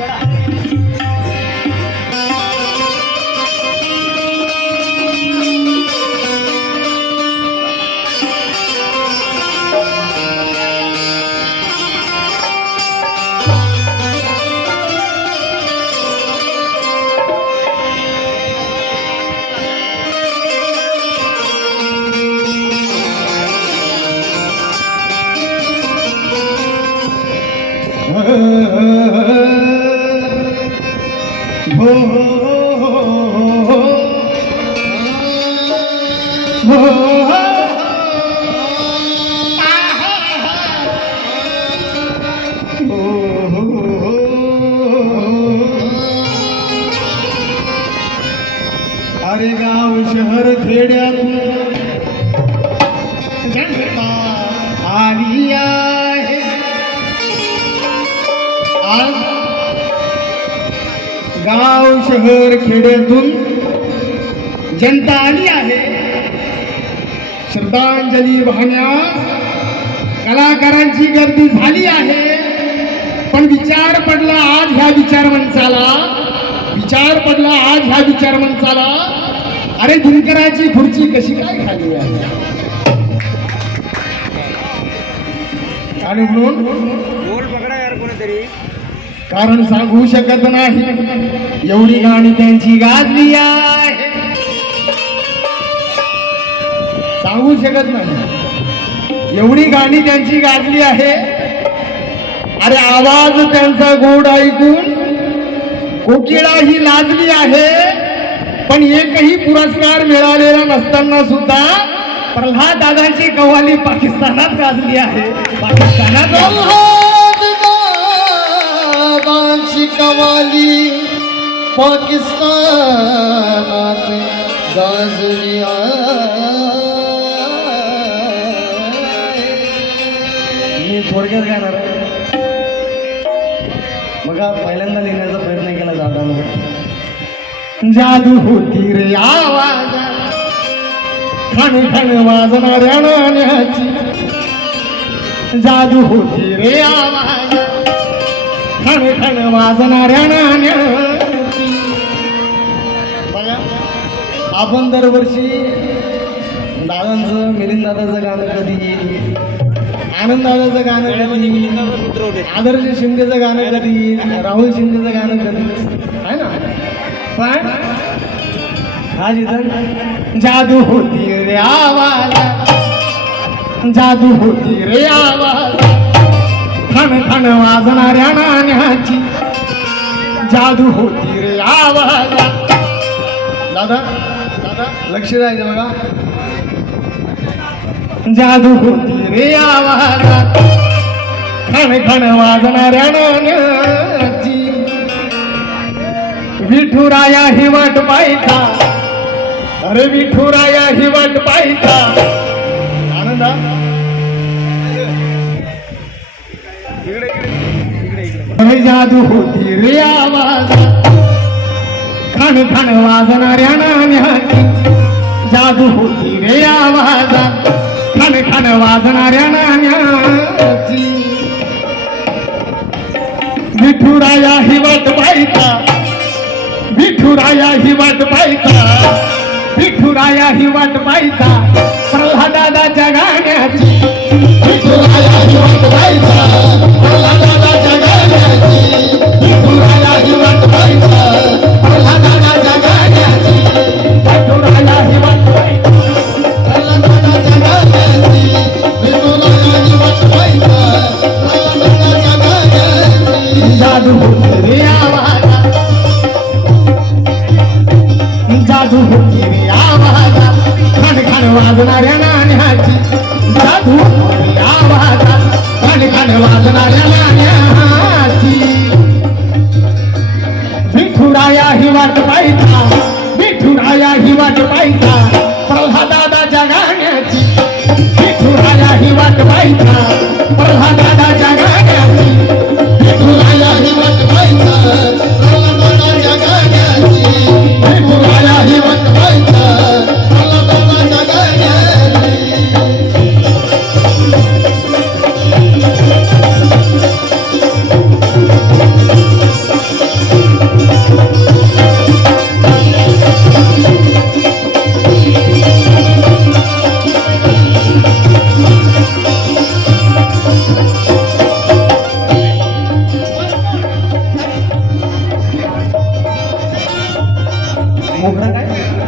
हो अरे खेड्यातून जनता आली आहे. श्रद्धांजली वाहण्यास कलाकारांची गर्दी झाली आहे. पण विचार पडला आज ह्या विचारमंचाला विचार पडला आज ह्या विचारमंचाला अरे दिनकराची खुर्ची कशी काय खाली आहे? आणि म्हणून बोल पकडा यार कोणीतरी. कारण सांगू शकत नाही. एवढी गाणी त्यांची गाजली आहे. सांगू शकत नाही. एवढी गाणी त्यांची गाजली आहे. अरे आवाज त्यांचा गोड ऐकून कोकिळा ही लाजली आहे. पण एकही पुरस्कार मिळालेला नसताना सुद्धा प्रल्हाद दादाची कव्वाली पाकिस्तानात गाजली आहे. पाकिस्तानात कवाली पाकिस्तानात गाजली मी थोडक्यात गाणार बघा पहिल्यांदा लिहिण्याचा प्रयत्न केला जाताना जादू होती रे आवाज. खण खण वाजणाऱ्या नाण्याची. जादू होती रे आवाज. खण खण वाजणाऱ्या नाण्याची बघा आपण दरवर्षी दादांचं मिलिंद दादाचं गाणं कधी येईल? आनंद दादाचं गाणं कधी आदर्श शिंदेचं गाणं कधी येईल? राहुल शिंदेचं गाणं कधी? आहे ना? पण हा जिथं जादू होती रे आवाज. जादू होती रे आवाज. खण खण वाजणाऱ्या नाण्याची. जादू होती रे आवाज. दादा दादा लक्ष द्यायचं बघा. जादू होती रे आवाज. खण खण वाजणाऱ्या नाण्याची. विठुराया ही वाट पाहिता अरे विठुराया ही वाट पाहिता आनंदा जादू होती रे आवाज. खण खण वाजणाऱ्या नाण्याची जादू होती रे आवाज. खण खण वाजणाऱ्या नाण्याची विठुराया ही वाट पाहिता. विठुराया ही वाट पाहिता. विठुराया ही वाट पाहिता. प्रल्हादाच्या गाण्याची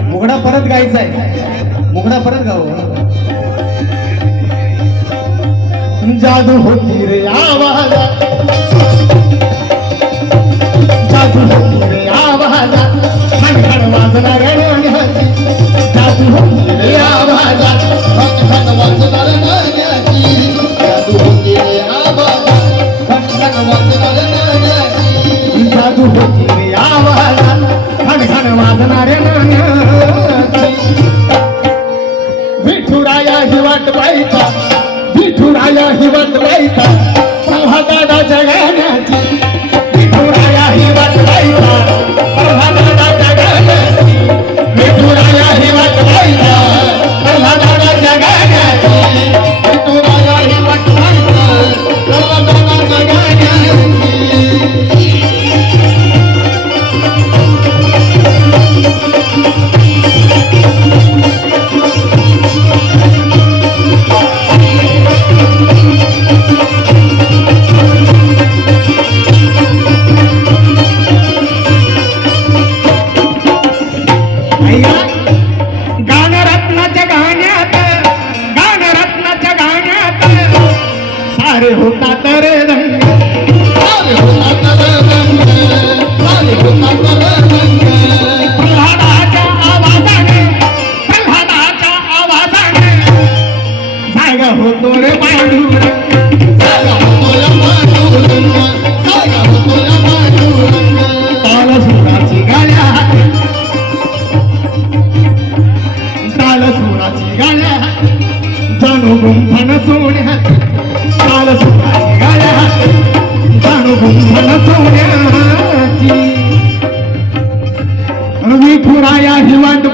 मुगडा परत गायचा आहे. मुगडा परत गाव जादू होती रे आवाजा. जादू होती रे आवाजा. हणहण वाजणार जादू होती रे आवाजा. हणहण वाजणार गाड्या जाणू गुंफण सोन्यात तालसुराची गाड्या जाणू गुंफण सोन्याची विठुराया ही वाट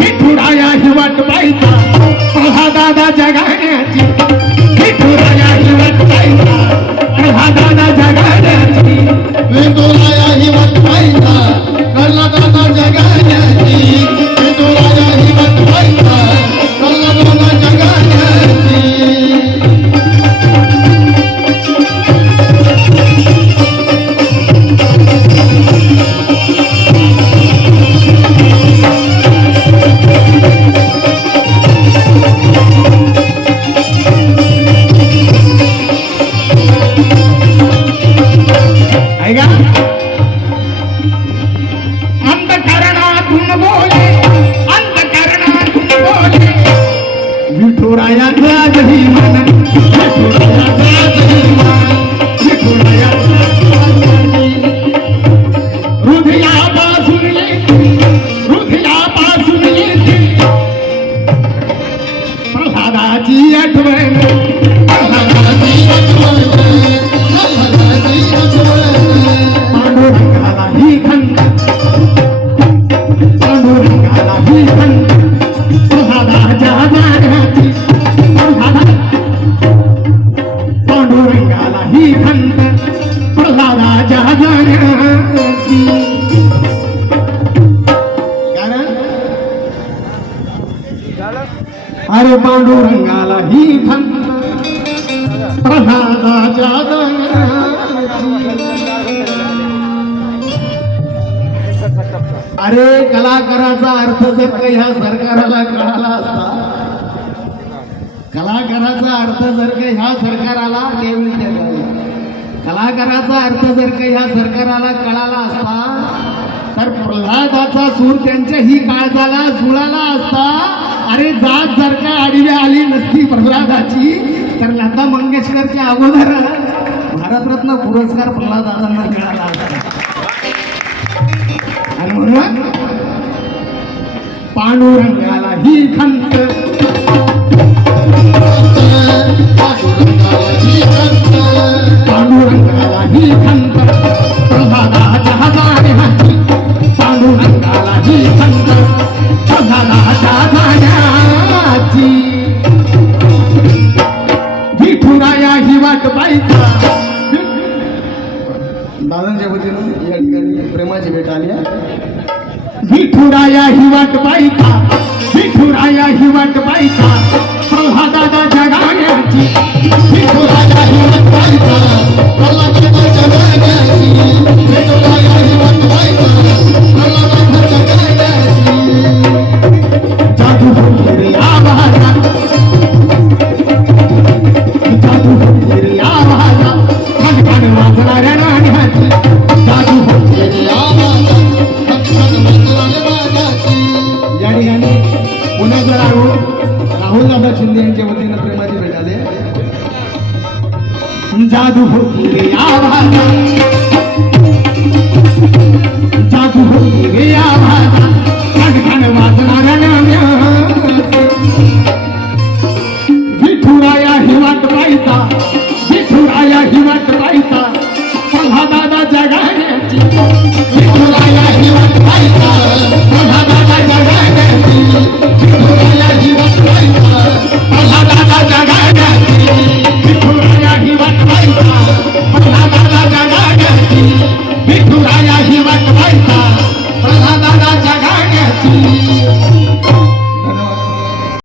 विठुराया गाण्याची. विठुराया अरे पांडुरंगाला ही खंत प्रल्हादाच्या अरे कलाकाराचा अर्थ जर का ह्या सरकाराला कळाला असता कलाकाराचा अर्थ जर का ह्या सरकाराला कलाकाराचा अर्थ जर का ह्या सरकाराला कळाला असता तर प्रल्हादाचा सूर त्यांच्याही काळजाला जुळाला असता अरे जात जर का आडवी आली नसती प्रल्हादाची तर लता मंगेशकरच्या अगोदर भारतरत्न पुरस्कार प्रल्हादांना मिळाला असता आणि म्हणून पांडुरंगाला ही खंत. पांडुरंगाला ही खंत. दादांच्या वतीनं या ठिकाणी प्रेमाची भेट आली विठुराया ही वाट पाहिजा विठुराया ही वाट पाहिता प्रल्हा दादाच्या गाण्याची विठुराया ही वाट पाहिजा प्रल्हादाच्या गाण्याची. जादू होती रे आवाजा। जादू होती रे आवाजा। खडखण वाजणारा नव्या विठुराया ही वाट पाहिता। विठुराया ही वाट पाहिता। दादा जगाण्याची